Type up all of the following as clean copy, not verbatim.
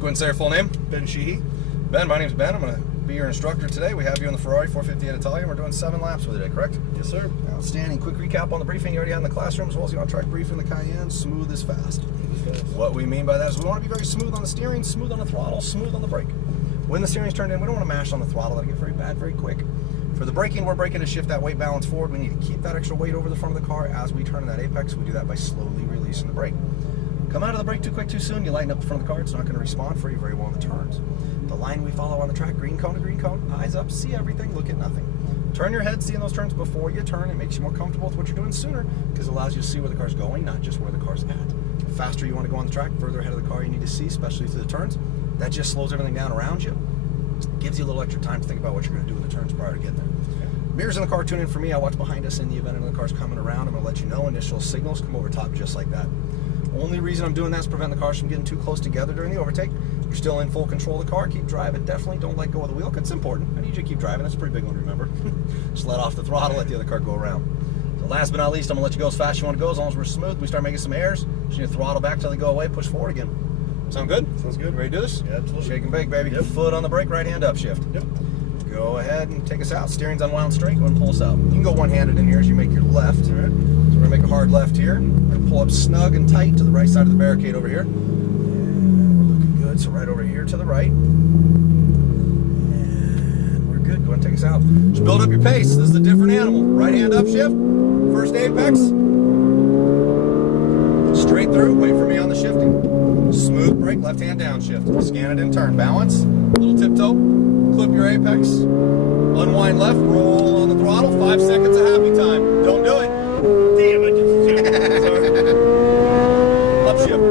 Go ahead and say your full name. Ben Sheehy. Ben, my name's Ben. I'm going to be your instructor today. We have you on the Ferrari 458 Italia. We're doing 7 laps with you today, correct? Yes, sir. Outstanding. Quick recap on the briefing you already had in the classroom, as well as the on-track briefing, the Cayenne. Smooth as fast. What we mean by that is we want to be very smooth on the steering, smooth on the throttle, smooth on the brake. When the steering's turned in, we don't want to mash on the throttle. That'll get very bad very quick. For the braking, we're braking to shift that weight balance forward. We need to keep that extra weight over the front of the car as we turn in that apex. We do that by slowly releasing the brake. Come out of the brake too quick, too soon, you lighten up the front of the car. It's not going to respond for you very well in the turns. The line we follow on the track, green cone to green cone, eyes up, see everything, look at nothing. Turn your head, see in those turns before you turn. It makes you more comfortable with what you're doing sooner because it allows you to see where the car's going, not just where the car's at. The faster you want to go on the track, further ahead of the car you need to see, especially through the turns. That just slows everything down around you. Gives you a little extra time to think about what you're going to do in the turns prior to getting there. Mirrors in the car tune in for me. I watch behind us in the event another car's coming around. I'm going to let you know. Initial signals come over top just like that. Only reason I'm doing that is to prevent the cars from getting too close together during the overtake. You're still in full control of the car. Keep driving. Definitely don't let go of the wheel. It's important. I need you to keep driving. That's a pretty big one to remember. Just let off the throttle. Let the other car go around. So last but not least, I'm going to let you go as fast as you want to go. As long as we're smooth, we start making some airs. Just need to throttle back till they go away. Push forward again. Sound good? Sounds good. Ready to do this? Yeah, absolutely. Shake and bake, baby. Yep. Foot on the brake, right hand up shift. Yep. Go ahead and take us out. Steering's unwound straight. Go ahead and pull us out. You can go one-handed in here as you make your left. All right. So we're going to make a hard left here. We're going to pull up snug and tight to the right side of the barricade over here. And we're looking good. So right over here to the right. And we're good. Go ahead and take us out. Just build up your pace. This is a different animal. Right hand up shift. First apex. Straight through. Wait for me on the shifting. Smooth brake. Left hand down shift. Scan it in turn. Balance. Little tiptoe. Clip your apex, unwind left, roll on the throttle, 5 seconds of happy time. Don't do it. Damn, I just Upshift.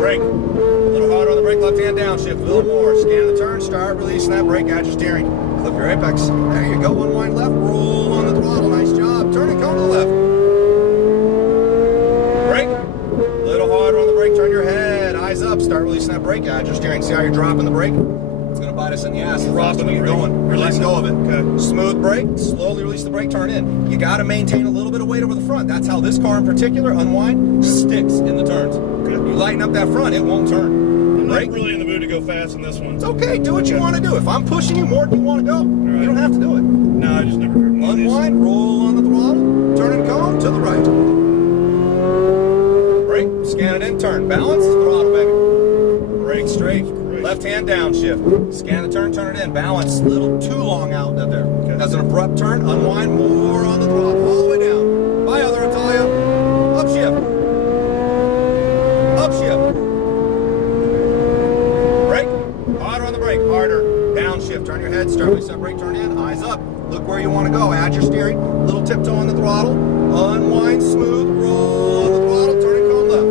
Brake. A little harder on the brake, left hand down shift, a little more. Scan the turn, start releasing that brake, add your steering. Clip your apex. There you go, unwind left, roll on the throttle, nice job. Turn and come to the left. Brake. A little harder on the brake, turn your head, eyes up, start releasing that brake, add your steering. See how you're dropping the brake? It's going to bite us in the ass. The faster we get going. You're letting go of it. Okay. Smooth brake, slowly release the brake, turn in. You got to maintain a little bit of weight over the front. That's how this car in particular, unwind, sticks in the turns. Okay. You lighten up that front, it won't turn. I'm Brake. not really in the mood to go fast in this one. It's okay, do what you want to do. If I'm pushing you more than you want to go, Right. you don't have to do it. No, I just never heard one of these. Unwind, roll on the throttle, turn and cone to the right. Brake, scan it in, turn, balance, throttle, baby. Brake straight. Left hand down shift. Scan the turn, turn it in. Balance. A little too long out there. Okay. That's an abrupt turn. Unwind more on the throttle. All the way down. Bye, other Italia. Upshift. Upshift. Brake. Harder on the brake. Harder. Downshift. Turn your head. Start release that brake. Turn in. Eyes up. Look where you want to go. Add your steering. Little tiptoe on the throttle. Unwind smooth. Roll on the throttle. Turn and cone left.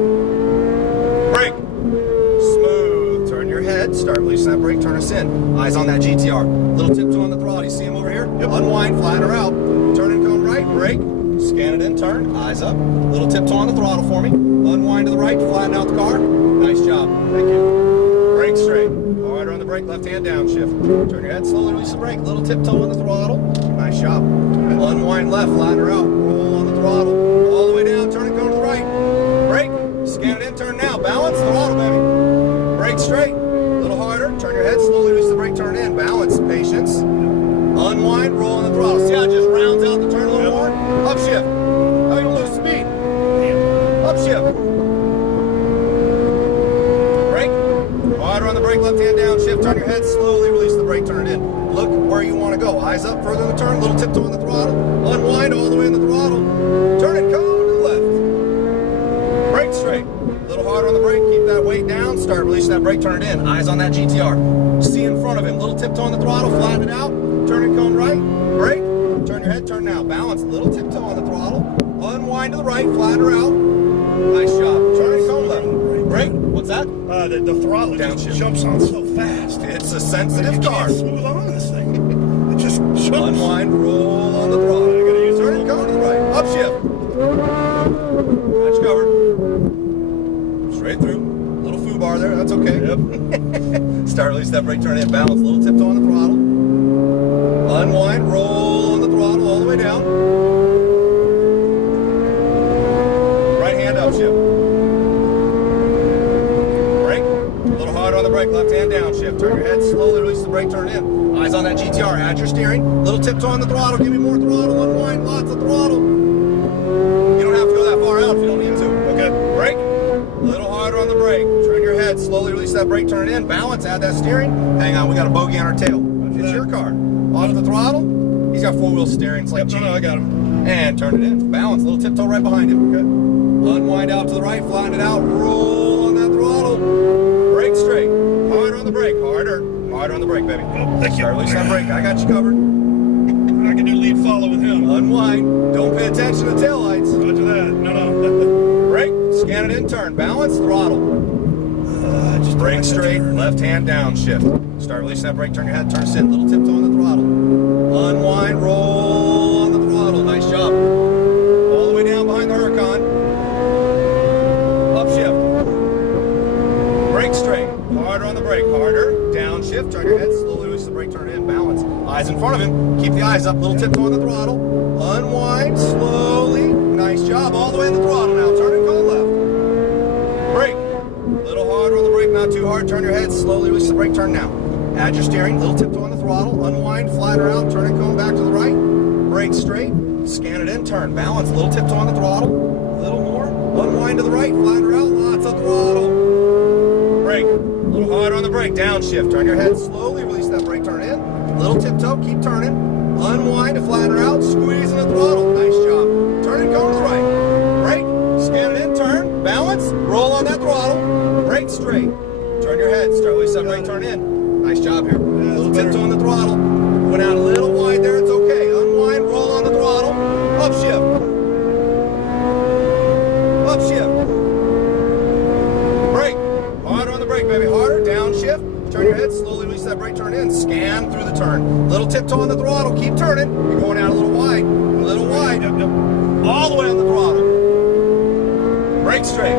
Brake. Head, start releasing that brake, turn us in. Eyes on that GTR. Little tiptoe on the throttle. You see him over here? Yep. Unwind, flatten her out. Turn and come right, brake. Scan it in, turn. Eyes up. Little tiptoe on the throttle for me. Unwind to the right, flatten out the car. Nice job. Thank you. Brake straight. Harder on the brake, left hand down shift. Turn your head, slowly release the brake. Little tiptoe on the throttle. Nice job. Unwind left, flatten her out. Roll on the throttle. All the way down, turn and go to the right. Brake. Scan it in, turn now. Balance, throttle, baby. Brake straight. Turn your head, slowly release the brake, turn in. Balance, patience. Unwind, roll on the throttle. See how it just rounds out the turn a little more? Upshift. How you don't lose speed? Upshift. Brake. Harder on the brake, left hand down shift. Turn your head, slowly release the brake, turn it in. Look where you want to go. Eyes up, further in the turn, little tiptoe on the throttle. Unwind all the way in the throttle. Turn it, come to the left. Brake straight. A little harder on the brake, keep that weight down, start releasing that brake, turn it in. Eyes on that GTR. See in front of him, little tiptoe on the throttle, flatten it out, turn and cone right, brake, turn your head, turn now. Balance, little tiptoe on the throttle, unwind to the right, flatten her out. Nice job. Turn and cone left. Brake, what's that? The throttle just jumps on so fast. It's a sensitive car. You can't smooth on this thing. It just jumps. Unwind, roll on the throttle. I gotta use Turn and cone to the right. Upshift. Catch covered. Straight through. Little foo bar there, that's okay. Yep. Start release that brake, turn in, balance, little tiptoe on the throttle. Unwind, roll on the throttle all the way down. Right hand upshift. brake, left hand downshift. Turn your head, slowly release the brake, turn it in. Eyes on that GTR, add your steering. Little tiptoe on the throttle, give me more throttle, unwind, lots of throttle. You don't have to go that far out if you don't need to. Okay, brake, a little harder on the brake. Turn your head, slowly release that brake, turn it in. Balance, add that steering. Hang on, we got a bogey on our tail. It's your car. Off the throttle. He's got four-wheel steering. It's like, no, I got him. And turn it in. Balance, little tiptoe right behind him. Okay. Unwind out to the right, flatten it out, roll on that throttle. Brake straight. Harder on the brake. Harder. Harder on the brake, baby. Oh, thank you. Start releasing that brake. I got you covered. I can do lead follow with him. Unwind. Don't pay attention to the taillights. Roger that. No. Brake. Scan it in, turn. Balance, throttle. Just Brake straight, left hand downshift. Start releasing that brake, turn your head, turn it in. Little tiptoe on the throttle. Unwind, roll on the throttle. Nice job. All the way down behind the Huracan. Upshift. Brake straight. Harder on the brake. Harder. Downshift. Turn your head. Slowly release the brake. Turn it in. Balance. Eyes in front of him. Keep the eyes up. Little tiptoe on the throttle. Unwind. Slowly. Nice job. All the way in the throttle now. Turn and go left. Brake. Little harder on the brake. Not too hard. Turn your head. Slowly release the brake. Turn now. Add your steering. Little tiptoe on the throttle. Unwind. Flatter out. Turn and come back to the right. Brake straight. Scan it in. Turn. Balance. Little tiptoe on the throttle. A little more. Unwind to the right. Flatter out. Lots of throttle. Brake. A little harder on the brake. Downshift. Turn your head. Slowly release that brake. Turn in. Little tiptoe. Keep turning. Unwind to flatter out. Squeeze in the throttle. Nice job. Turn and go to the right. Brake. Scan it in. Turn. Balance. Roll on that throttle. Brake straight. Turn your head. Start release that brake. Turn in. Nice job here. Little tiptoe on the throttle. Went out a little wide there. It's okay. Unwind. Roll on the throttle. Upshift. Upshift. Brake. Harder on the brake, baby. Harder. Downshift. Turn your head. Slowly release that brake. Turn in. Scan through the turn. Little tiptoe on the throttle. Keep turning. You're going out a little wide. A little wide. Yep. All the way on the throttle. Brake straight.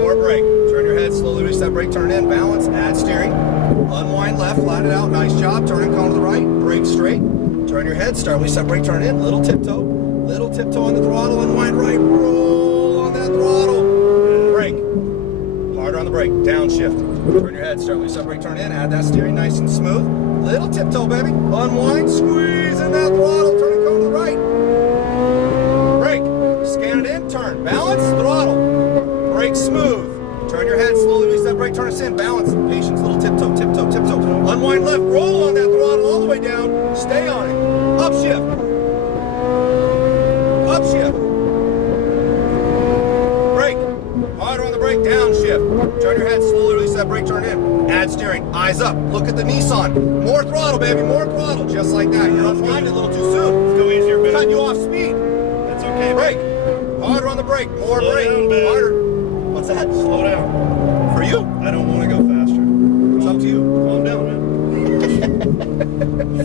More brake. Turn your head. Slowly release that brake. Turn in. Balance. Add steering. Unwind left. Flatten it out. Nice job. Turn and come to the right. Brake straight. Turn your head. Start release that brake. Turn in. Little tiptoe. Little tiptoe on the throttle. Unwind right. Roll on that throttle. Brake. Harder on the brake. Downshift. Turn your head. Start release that brake. Turn in. Add that steering. Nice and smooth. Little tiptoe, baby. Unwind. Squeeze in that throttle. Turn and come to the right. Brake. Scan it in. Turn. Balance. Throttle. Brake smooth. Turn your head. Slowly release that brake. Turn us in. Balance. Patience. Little tiptoe. Tiptoe. Tiptoe. Unwind left. Roll on that throttle all the way down. Stay on it. Upshift. Upshift. Brake. Harder on the brake. Downshift. Turn your head. Slowly release that brake. Turn in. Add steering. Eyes up. Look at the Nissan. More throttle, baby. More throttle. Just like that. You're not flying it a little too soon. Let's go easier, Ben. Cut you off speed. That's okay, Brake. Ben. Harder on the brake. More Slow brake. down, Ben. Harder. What's that? Slow down. For you. I don't want to go faster. It's up to you. Calm down, man.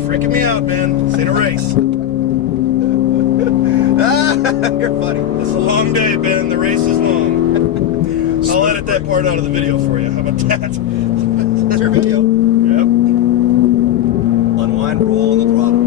Freaking me out, man. This ain't a race. You're funny. It's a long day, Ben. The race is long. I'll edit that part out of the video for you. How about that? That's your video. Yep. Unwind, roll on the throttle.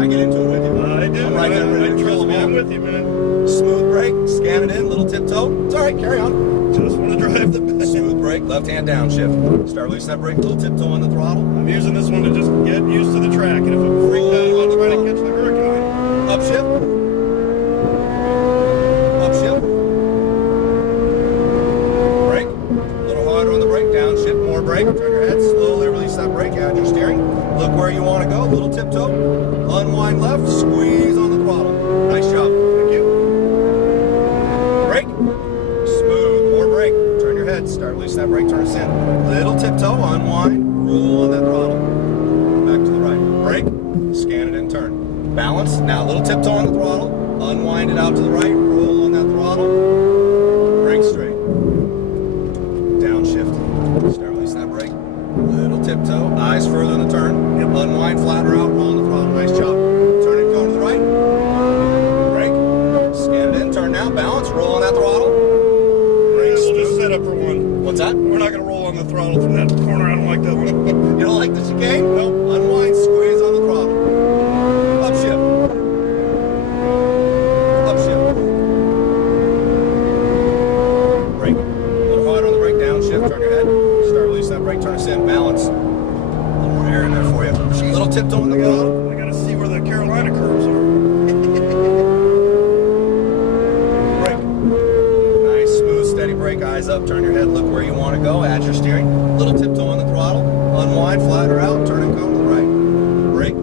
I get into it with you. I do. I'm right there ready to Trust kill me, them I'm all. with you, man. Smooth brake, scan it in, little tiptoe. It's all right, carry on. Just want to drive the best. Smooth brake, left hand downshift. Start releasing that brake, little tiptoe on the throttle. I'm using this one to just get used to the track, and if I'm freaked out, I'll try to catch the Huracan. Upshift. Upshift. Brake. A little harder on the brake, downshift, more brake. Turn your head, slowly release that brake, add your steering. Look where you want to go, little tiptoe. Unwind left, squeeze on the throttle. Nice job. Thank you. Brake. Smooth, more brake. Turn your head, start releasing that brake, turn us in. Little tiptoe, unwind, roll on that throttle. Back to the right. Brake, scan it and turn. Balance, now a little tiptoe on the throttle. Unwind it out to the right, roll on that throttle. Brake straight. Downshift. Start releasing that brake. Little tiptoe, eyes further in the turn. Unwind, flatter out, roll on the throttle. Nice job. Turn it, go to the right. Brake. Scan it in, turn now. Balance, roll on that throttle. Brake We'll just smooth. set up for one. What's that? We're not going to roll on the throttle from that corner. I don't like that one. You don't like the chicane? Nope. Unwind, squeeze on the throttle. Upshift. Upshift. Brake. A little harder on the brake, downshift. Turn your head. Start releasing that brake, turn us in, balance. A little more air in there for you. A little tiptoe in the throttle. I gotta see where the Carolina curves are. Brake. Nice, smooth, steady brake, eyes up, turn your head, look where you want to go, add your steering. Little tiptoe on the throttle, unwind, flatter out, turn and come to the right. Brake.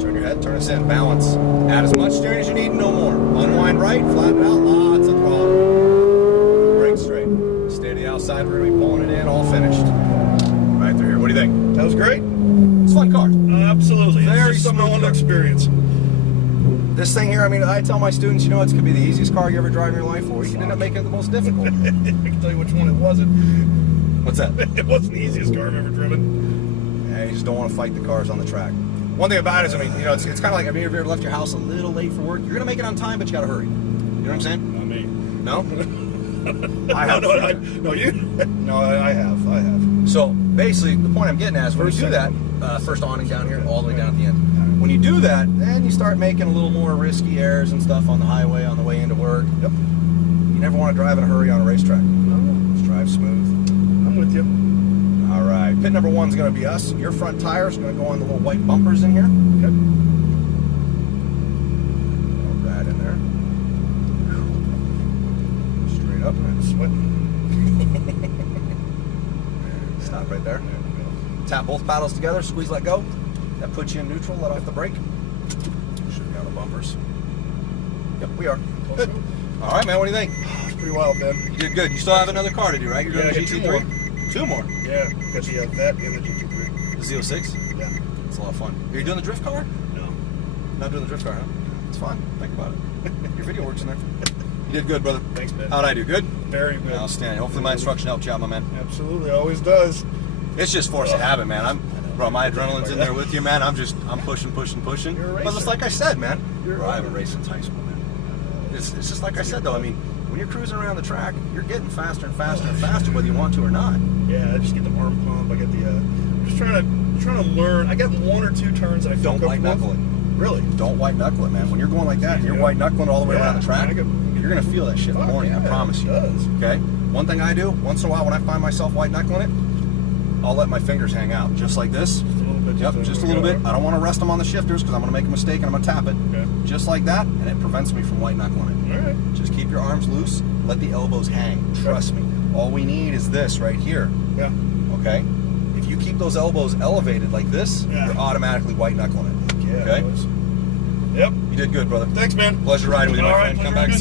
Turn your head, turn us in, balance. Add as much steering as you need, no more. Unwind right, flatten out, lots of throttle. Brake straight. Stay to the outside, we're going to be pulling it in, all finished. Right through here. What do you think? That was great. It's a fun car. Absolutely. Very It's just something I want to experience. This thing here, I mean, I tell my students, you know, it's going to be the easiest car you ever drive in your life, or you can end up making it the most difficult. I can tell you which one it wasn't. What's that? It wasn't the easiest car I've ever driven. Yeah, you just don't want to fight the cars on the track. One thing about it is, I mean, you know, it's kind of like, have you ever left your house a little late for work? You're going to make it on time, but you got to hurry. You know what I'm saying? Not me. No? I have. No, you? No, I have. So basically, the point I'm getting at is when you do that, first awning down here, all the way down at the end. When you do that, then you start making a little more risky errors and stuff on the highway on the way into work. Yep. You never want to drive in a hurry on a racetrack. No. Just drive smooth. I'm with you. All right, pit number 1 is going to be us. Your front tire is going to go on the little white bumpers in here. Okay. Throw that in there. Straight up. I'm sweating. Stop right there. There we go. Tap both paddles together, squeeze, let go. That puts you in neutral, let off the brake. Should be on the bumpers. Yep, we are. Good. All right, man, what do you think? It's pretty wild, Ben. You did good. You still have another car to do, right? You're doing Yeah, the I got GT3? Two more. Yeah, got the Vet and the GT3. The Z06? Yeah. It's a lot of fun. Are you doing the drift car? No. Not doing the drift car, huh? It's fun. Think about it. Your video works in there. You did good, brother. Thanks, Ben. How'd I do? Good? Very good. Outstanding. Hopefully my instruction helped you out, my man. Absolutely, always does. It's just force of habit, man. Bro, my adrenaline's in there with you, man. I'm pushing. You're a But it's racer. like I said, man. You're I haven't raced since high school, man. It's just like I said, though. I mean, when you're cruising around the track, you're getting faster and faster and faster, whether you want to or not. Yeah, I just get the arm pump. I get the. I'm just trying to learn. I got 1 or 2 turns that I feel Don't white comfortable knuckle it. with. Really? Don't white knuckle it, man. When you're going like that and you're white knuckling all the way around the track, you're going to feel that shit in the morning, I promise you. It does. Okay? One thing I do, once in a while when I find myself white knuckling it, I'll let my fingers hang out, just like this. Just a little bit. Yep, just a little bit. I don't want to rest them on the shifters because I'm going to make a mistake and I'm going to tap it. Okay. Just like that, and it prevents me from white knuckling it. All right. Just keep your arms loose, let the elbows hang. Trust me. All we need is this right here. Yeah. Okay? If you keep those elbows elevated like this, Yeah. you're automatically white knuckling it. Yeah. Okay? It was. Yep. You did good, brother. Thanks, man. Pleasure riding with you, my All friend. right, Come pleasure back and see